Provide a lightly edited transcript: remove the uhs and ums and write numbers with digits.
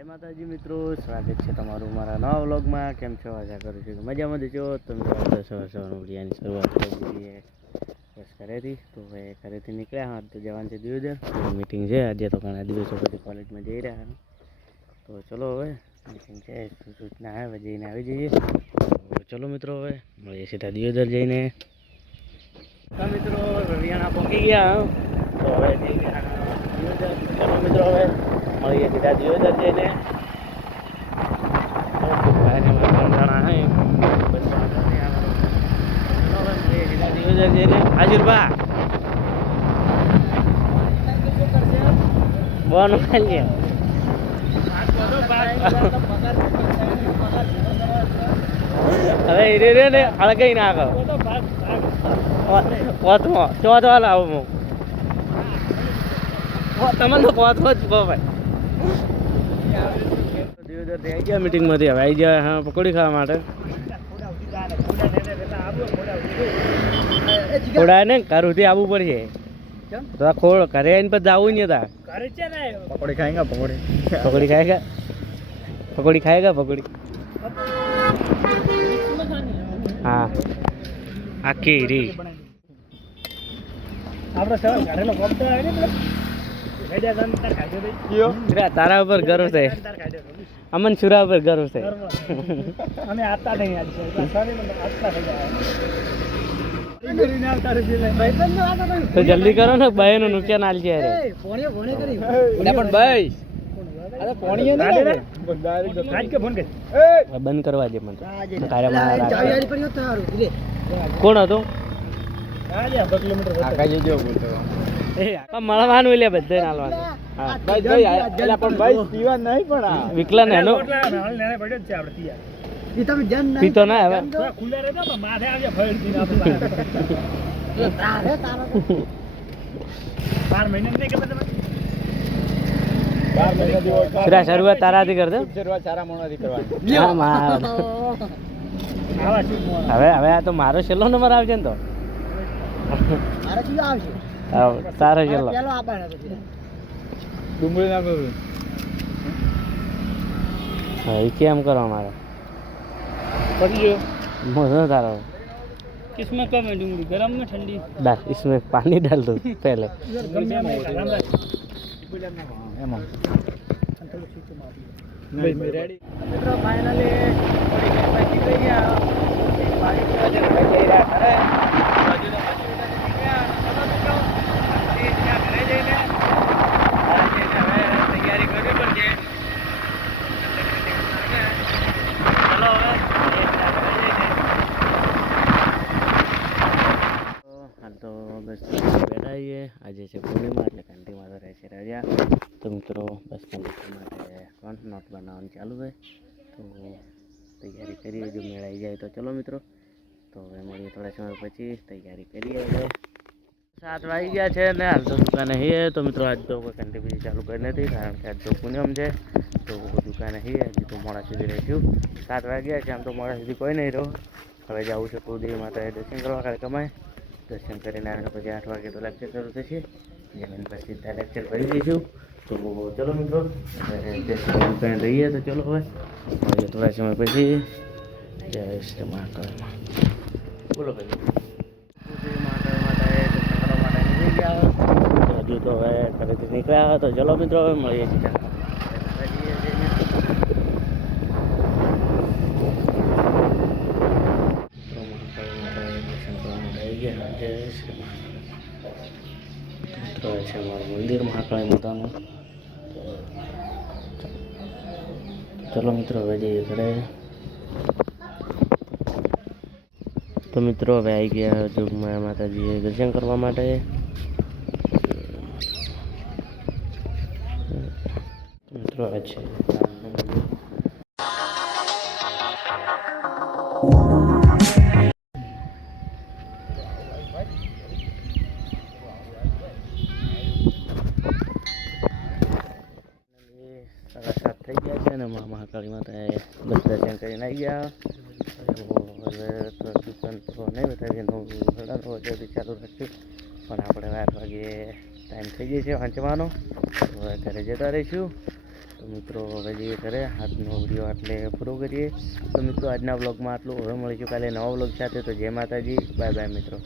જય માતાજી મિત્રો, સ્વાગત છે તમારું મારા નવા વ્લોગમાં. કેમ છો? આશા કરું છું કે મજામાં જ છો. તો મિત્રો આપણે સવારનું વિડીયોની શરૂઆત કરી દીધી બસ ઘરેથી. તો હવે ઘરેથી નીકળ્યા હા તો જવાનું છે દિયોદર મીટિંગ છે આજે. તો ઘણા દિવસો પછી કોલેજમાં જઈ રહ્યા તો ચલો હવે મીટિંગ છે, શું સૂચના આવે જઈને આવી જઈએ. તો ચલો મિત્રો હવે મળીએ સીધા દિયોદર જઈને. તો મિત્રો રવિયાણા પહોંચી ગયા તો હવે દિયોદર. ચલો મિત્રો હવે મળીએ સીધા દિયોદર જઈને. હાજુરભા બોન ખાલી હવે હીરે ને અળગઈ નાખો પોથમાં ચોથવા લાવું તમને તો પોથવો જ ભાઈ. દિયોદર આવી ગયા મીટિંગમાંથી, હવે આવી ગયા હા પકોડી ખાવા માટે. થોડા ને ઘર સુધી આવવું પડશે તો ખોળ ઘરે આવીને પછી જવું નહીં હતા. पकौड़ी खाएंगे पकौड़ी પકોડી ખાएगा પકોડી ખાएगा પકોડી. હા આખી રી આપણે સવારે કાઢેલો કોમ તો આવે ને તારા ઉપર ગર્વ છે, અમન સુરા ઉપર ગર્વ છે. અમે આતા નહીં આજ છે સારી મને આતા થઈ જાય તો જલ્દી કરો ને ભાઈ નું નુકસાન આલ છે. બંધ કરવા દે મને. કોણ હતું? મળવાનું લે બધે વિકલા ને એનો પીતો ના હવે શરૂઆત તારાથી કર દે. હવે હવે આ તો મારો છેલ્લો નંબર આવશે ને તો તારો છેલ્લો ડુંગળી નાખો એ કેમ કરો મારે मोज़ा तारा किसमें कम है डूंगरी गरम में ठंडी डाल इसमें पानी डाल दो पहले. તો બસ બેઠા છીએ. આજે છે પૂર્ણિમા એટલે ઘંટીમાં તો રહેશે રજા. તો મિત્રો બસ કંટી માટે કોણ નોટ બનાવવાનું ચાલુ છે તો તૈયારી કરીએ. જો મેળાઈ જાય તો ચલો મિત્રો. તો હવે મળીએ થોડા સમય પછી. તૈયારી કરીએ હવે 7 વાગી ગયા છે ને હાલ તો દુકાને છીએ. તો મિત્રો આજ તો કોઈ ઘંટી બીજી ચાલુ કરી નથી કારણ કે આજ તો પૂનમ છે. તો દુકાને છીએ હજી તો મોડા સુધી રહીશું. 7 વાગ્યા છે, આમ તો મોડા સુધી કોઈ નહીં રહો. હવે જવું છે કુલદેવી માતાએ દર્શન કરવા કાલે કમાય. દર્શન કરીને આવ્યા પછી 8 વાગે તો લેક્ચર શરૂ થશે. જમીન પછી સીધા લેક્ચર ભરી દઈશું. તો ચલો મિત્રો દુકાને રહીએ. તો ચલો હવે મળીએ થોડા સમય પછી. જય શ્રી મહાકાળ. બોલો ભાઈ માતાએ દર્શન કરવા માટે નીકળી ગયા. હજુ તો હવે ઘરેથી નીકળ્યા. તો ચલો મિત્રો હવે મળીએ સીધા. છે અમારું મંદિર મહાકાળી માતાનું. ચલો મિત્રો હવે જઈએ ઘરે. તો મિત્રો હવે આવી ગયા જોગમાયા માતાજીએ દર્શન કરવા માટે. મિત્રો હવે છે થઈ ગયા છે ને મહાકાળી માતાએ બસ દર્શન કરીને આવી ગયા. હવે તો દુકાન તો નહીં બતાવીએ, 9:30 વાગ્યાથી ચાલુ રાખ્યું પણ આપણે 8 વાગે ટાઈમ થઈ જાય છે વાંચવાનો. હવે ઘરે જતા રહીશું. તો મિત્રો હવે જઈએ ઘરે. આજનો વિડીયો આટલે પૂરો કરીએ. તો મિત્રો આજના બ્લોગમાં આટલું. હવે મળીશું કાલે નવા બ્લોગ સાથે. તો જય માતાજી, બાય બાય મિત્રો.